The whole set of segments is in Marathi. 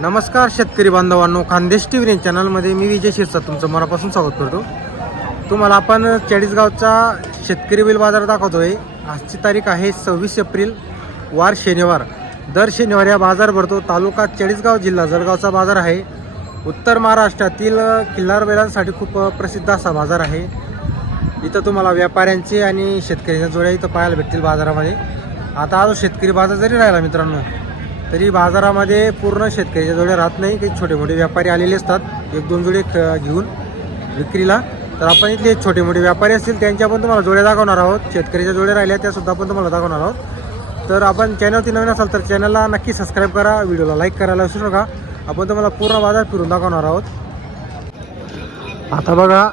नमस्कार शेतकरी बांधवांनो खानदेश टी व्ही चॅनलमध्ये मी विजय शिरसा तुमचं मनापासून स्वागत करतो. तुम्हाला आपण चाळीसगावचा शेतकरी बैल बाजार दाखवतोय. आजची तारीख आहे सव्वीस एप्रिल वार शनिवार. दर शनिवार हा बाजार भरतो तालुका चाळीसगाव जिल्हा जळगावचा बाजार आहे. उत्तर महाराष्ट्रातील किल्लार बैलांसाठी खूप प्रसिद्ध असा बाजार आहे. इथं तुम्हाला व्यापाऱ्यांचे आणि शेतकऱ्यांच्या जोड्या इथं पाहायला भेटतील बाजारामध्ये. आता आज जो शेतकरी बाजार जरी राहिला मित्रांनो तरी बाजारामध्ये पूर्ण शेतकऱ्याच्या जोड्या राहत नाही. काही छोटे मोठे व्यापारी आलेले असतात. एक दोन जोडे घेऊन विक्रीला. तर आपण इथले छोटे मोठे व्यापारी असतील त्यांच्या पण तुम्हाला जोड्या दाखवणार आहोत. शेतकऱ्याच्या जोड्या राहिल्या त्यासुद्धा आपण पण तुम्हाला दाखवणार आहोत. तर आपण चॅनलवरती नवीन असाल तर चॅनलला नक्की सबस्क्राईब करा. व्हिडिओला लाईक करायला विसरू नका. आपण तुम्हाला पूर्ण बाजार फिरून दाखवणार आहोत. आता बघा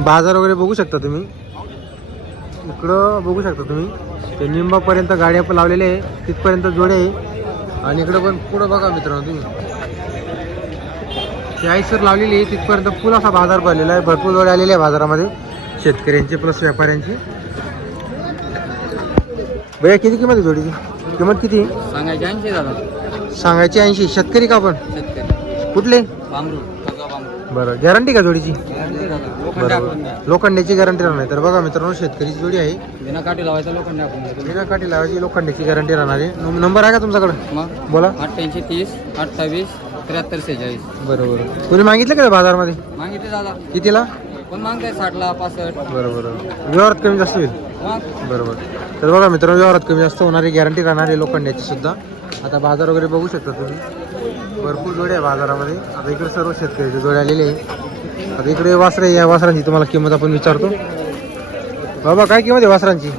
बाजार वगैरे बघू शकता तुम्ही. इकडं बघू शकता तुम्ही. ते निंबापर्यंत गाड्या पण लावलेल्या आहे. तिथपर्यंत जोडे आहे. आणि इकडं पण पुढं बघा मित्रांनो तुम्ही. ती आईसर लावलेली आहे तिथपर्यंत फुल असा बाजार भरलेला आहे. भरपूर जोडे आलेले आहे बाजारामध्ये. शेतकऱ्यांचे प्लस व्यापाऱ्यांची. भैया किती किंमत आहे जोडीची? किंमत किती? सांगायचे ऐंशी दादा. सांगायची ऐंशी. शेतकरी का पण शेतकरी. कुठले? बरं गॅरंटी का जोडीची गॅरंटी दादा लोखंड आपण बरोबर. लोखंडाची गॅरंटी राहणार तर बघा मित्रांनो शेतकरीची जोडी आहे. बिना काठी लावायचं लोखंड आपण. बिना काठी लावायची लोखंडाची गॅरंटी राहणार आहे. नंबर आहे का तुमच्याकडे? मग बोला. अठ्ठ्याऐंशी तीस अठ्ठावीस त्र्याहत्तर सेहेचाळीस. बरोबर. कोणी मागितलं का बाजारमध्ये? मागितले दादा. कितीला? कोण मागताय? साठला पासष्ट. बरोबर. व्यवहारात कमी जास्त होईल. मग बरोबर. तर बघा मित्रांनो व्यवहारात कमी जास्त होणारी गॅरंटी राहणार आहे लोखंडाची सुद्धा. आता बाजार वगैरे बघू शकता तुम्ही. भरपूर जोडे आहे बाजारामध्ये. आता इकडे सर्व शेतकऱ्याचे जोडे आलेले आहे आता इकडे वासरे या वासरांची तुम्हाला किंमत आपण विचारतो. बाबा काय किंमत आहे वासरांची?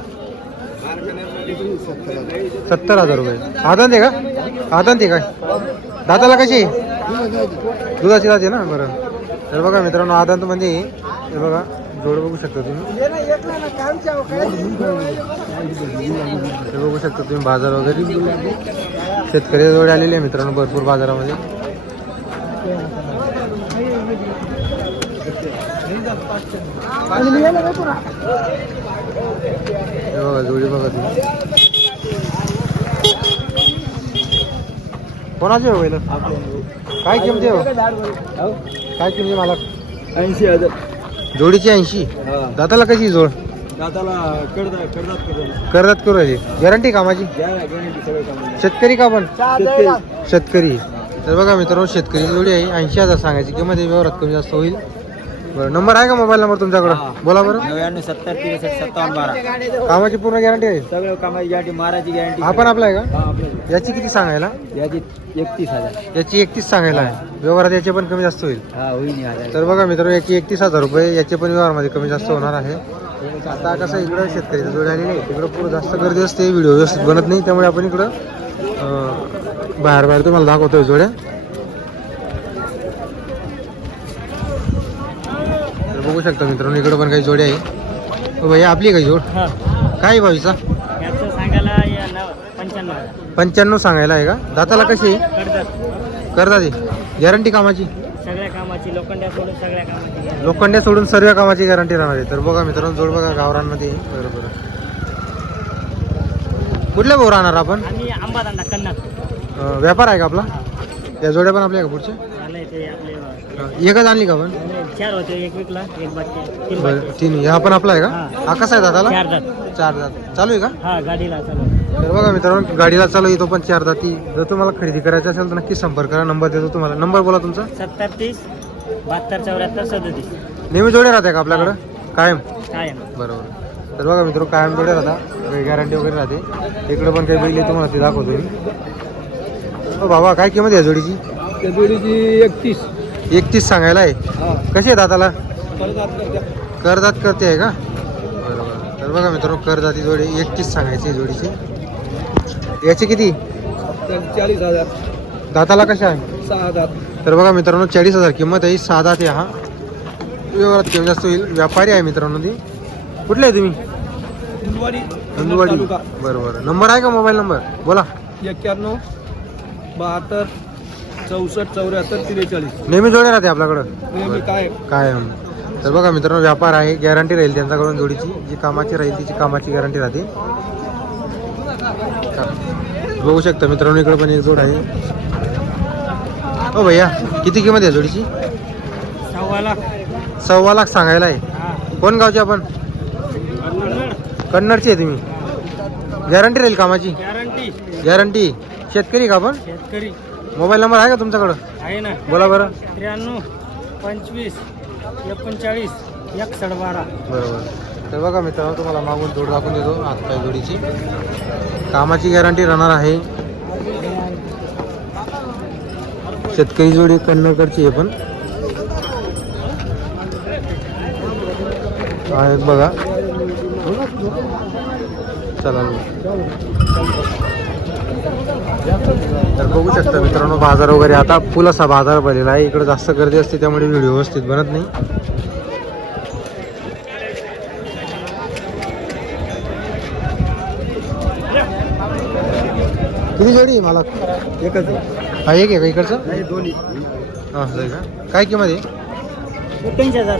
सत्तर हजार रुपये. आदान आहे का? आदान आहे काय? दादाला कशी दुधाची दात आहे ना? बरं. तर बघा मित्रांनो आदांत म्हणजे हे बघा जोड बघू शकता तुम्ही. हे बघू शकता तुम्ही बाजार वगैरे. शेतकरी जोडे आलेले आहे मित्रांनो भरपूर बाजारामध्ये. बघा जोडी बघा तुम्ही कोणाचे हो बैल काय किमती आहे हो? काय किमती मला ऐंशी हजार जोडीची ऐंशी दाताला कशी जोड करतात करू गॅरंटी कामाची शेतकरी का पण शेतकरी तर बघा मित्रांनो शेतकरी जोडी आहे ऐंशी हजार सांगायची किंमत व्यवहारात कमी जास्त होईल बरं नंबर आहे का मोबाईल नंबर तुमच्याकडं? बोला बरं. नव्याण्णव सत्तर त्रेसष्ट सत्तावन्न बारा. कामाची पूर्ण गॅरंटी आहे? सगळं कामाची गॅरंटी मारायची गॅरंटी आपण आपला आहे का? याची किती सांगायला? याची एकतीस हजार. याची एकतीस सांगायला आहे. व्यवहारात याचे पण कमी जास्त होईल. तर बघा मित्रांनो याची एकतीस हजार रुपये याचे पण व्यवहारमध्ये कमी जास्त होणार आहे. आता कसं इकडं शेतकऱ्याचं जोड आलेली आहे. तिकडं पुढं जास्त गर्दी असते व्हिडिओ व्यवस्थित बनत नाही. त्यामुळे आपण इकडं बाहेर बाहेर तुम्हाला दाखवतोय जोड्या. शकता मित्रांनो इकडं पण काही जोड्या आहे. भैया आपली काही जोड? काय भावीचा? पंच्याण्णव सांगायला आहे का? दाताला कशी करता ते गॅरंटी कामाची? सगळ्या कामाची लोखंड्या सोडून सगळ्या कामाची guarantee. लोखंडे सोडून सर्व कामाची गॅरंटी राहणार आहे. तर बघा मित्रांनो जोड बघा गावरांमध्ये बरोबर. कुठल्या भाऊ राहणार आपण? व्यापार आहे का आपला? या जोड्या पण आपल्या का पुढच्या? एकच आणली का आपण चार होते एक विकला एक बाकी. तीन बरं बाकी. तीन. हा पण आपला आहे का? हा. हा कसा आहे दादाला चार जात चार दात. चालू आहे का? हा गाडीला चालू तर बघा मित्रांनो गाडीला चालू येतो पण चार दाती. जर तुम्हाला खरेदी करायची असेल तर नक्की संपर्क करा. नंबर देतो तुम्हाला. नंबर बोला तुमचा. सत्तर तीस बहात्तर चौऱ्याहत्तर सदतीस. नेहमी जोडे राहते का आपल्याकडं? कायम? काय आहे? बरोबर. तर बघा मित्र कायम जोडे राहता. गॅरंटी वगैरे राहते. इकडे पण काही बैल आहे तुम्हाला ते दाखवतो मी. हो बाबा काय किंमत आहे या जोडीची? त्या जोडीची एकतीस. एकतीस सांगायला आहे. कशी आहे दाताला कर्जात करदात करते आहे का? बरोबर. तर बघा मित्रांनो करदाती जोडी एकतीस सांगायची आहे जोडीची. याची किती? चाळीस हजार. दाताला कशा आहे? सहा हजार. तर बघा मित्रांनो चाळीस हजार किंमत आहे. साधा ते हा. व्यवहारात कमी जास्त होईल? व्यापारी आहे मित्रांनो ती. कुठले आहे तुम्ही? बरोबर. नंबर आहे का मोबाईल नंबर? बोला. एक्क्याण्णव बहात्तर चौसष्ट चौऱ्याहत्तर त्रेचाळीस. नेहमी जोडे राहते आपल्याकडं? नेहमी काय काय तर बघा मित्रांनो व्यापार आहे गॅरंटी राहील त्यांच्याकडून जोडीची. जी कामाची राहील तिची कामाची गॅरंटी राहते. बघू शकता मित्रांनो इकडे पण एक जोड आहे. हो भैया किती किंमत आहे जोडीची? सव्वा लाख. सव्वा लाख सांगायला आहे. कोण गावचे आपण? कन्नडचे आहे तुम्ही. गॅरंटी राहील कामाची? गॅरंटी गॅरंटी शेतकरी का आपण? शेतकरी. मोबाईल नंबर आहे का तुमच्याकडं? आहे ना. बोला बरं. त्र्याण्णव पंचवीस एकोणचाळीस एकसठ बारा बरोबर. तर बघा मित्रांनो तुम्हाला मागून जोड दाखवून देतो हातपाय जोडीची. कामाची गॅरंटी राहणार आहे. शेतकरी जोडी कन्नडकडची आहे पण. आहेत बघा. चला तर बघू शकता मित्रांनो बाजार वगैरे आता फुल असा बाजार भरलेला आहे. इकडे जास्त गर्दी असते त्यामुळे व्हिडिओ व्यवस्थित बनत नाही. किती जोडी मला एकच हा एक आहे का इकडचं? नाही दोन्ही. हां असं आहे का? काय किंमत आहे? एक्क्याऐंशी हजार.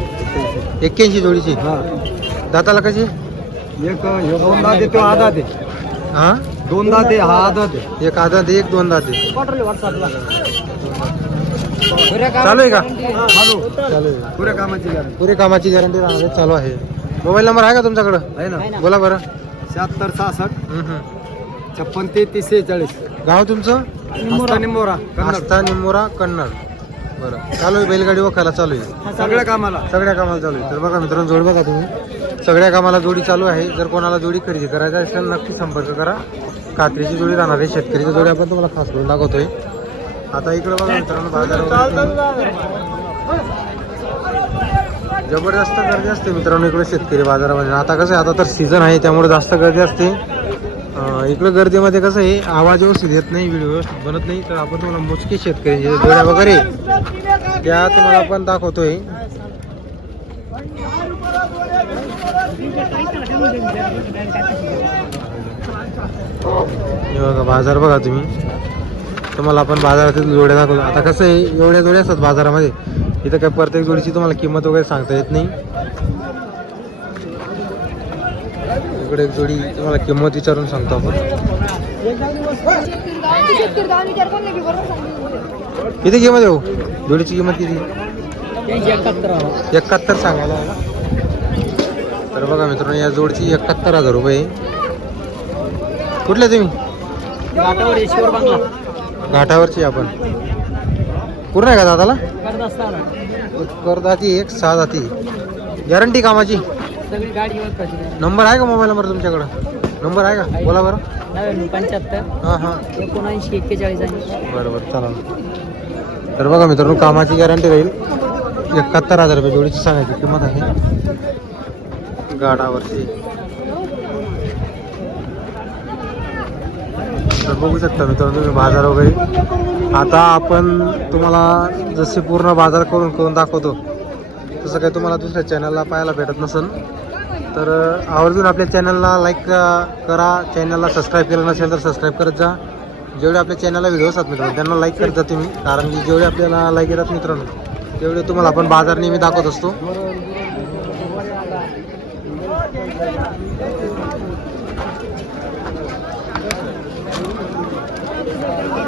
एक्क्याऐंशी जोडीची. हा. दाताला कशी? एक दोन दाते तो आधा दे हां? दोन दाते हा आधा दे एक आधा दे एक दोन दाते व्हॉट्सअपला चालू आहे का? हॅलो चालू. आहे. पुऱ्या कामाची गॅरंटी पुरी कामाची गॅरंटी राहणार आहे, चालू आहे. मोबाईल नंबर आहे का तुमच्याकडं? आहे ना. बोला बरं. शहात्तर सहासष्ट. हम्म, हम्म. छप्पन तेहतीस सेहेचाळीस. गाव तुमचं? कन्नड. आस्था निंबोरा कन्नड. बरं. चालू आहे बैलगाडी वखायला चालू आहे. सगळ्या कामाला. सगळ्या कामाला चालू आहे. तर बघा मित्रांनो जोड बघा तुम्ही. सगळ्या कामाला जोडी चालू आहे. जर कोणाला जोडी खरेदी करायचा असेल नक्की संपर्क करा. कात्रीची जोडी राहणार आहे. शेतकरीची जोडी आपण तुम्हाला खास करून दाखवतोय. आता इकडे बघा मित्रांनो बाजारावर जबरदस्त गर्दी असते मित्रांनो इकडे शेतकरी बाजारामध्ये. आता कसं आहे आता तर सीझन आहे त्यामुळे जास्त गर्दी असते. इकडं इकडे गर्दीमध्ये कसं आहे आवाज व्यवस्थित येत नाही व्हिडिओ व्यवस्थित बनत नाही. तर आपण तुम्हाला मोजके शेतकरी जोड्या वगैरे त्या तुम्हाला आपण दाखवतोय. बघा बाजार बघा तुम्ही. तुम्हाला आपण बाजारातील जोड्या दाखवतो. आता कसं आहे एवढ्या जोड्या असतात बाजारामध्ये. इथं काय प्रत्येक जोडीची तुम्हाला किंमत वगैरे सांगता येत नाही. इकडे एक जोडी तुम्हाला किंमत विचारून सांगतो आपण. किती किंमत आहे हो? जोडीची किंमत किती? एकाहत्तर सांगायला तर बघा मित्रांनो या जोडची एकाहत्तर हजार रुपये. कुठले तुम्ही? घाटावर ईश्वर बांगला. घाटावरची आपण. पूर्ण आहे का दादाला? करदाती एक सहा जाती. गॅरंटी कामाची? नंबर आहे का मोबाईल नंबर तुमच्याकडं? नंबर आहे का? बोला बरं. पंच्याहत्तर. हां हां. एकोणऐंशी एक्केचाळीस बरं बरं चला. तर बघा मित्रांनो कामाची गॅरंटी राहील. एकाहत्तर हजार रुपये जोडीची सांगायची किंमत आहे. गाडावरती. तर बघू शकता मित्रांनो तुम्ही बाजार वगैरे. आता आपण तुम्हाला जसे पूर्ण बाजार करून करून दाखवतो तसं काही तुम्हाला दुसऱ्या चॅनलला पाहायला भेटत नसेल. तर आवर्जून आपल्या चॅनलला लाईक करा. चॅनलला सबस्क्राईब केलं नसेल तर सबस्क्राईब करत जा. जेवढे आपल्या चॅनलला व्हिडिओ असतात मित्रांनो त्यांना लाईक करत जा तुम्ही. कारण की जेवढे आपल्याला लाईक येतात मित्रांनो तेवढे तुम्हाला आपण बाजार नेहमी दाखवत असतो.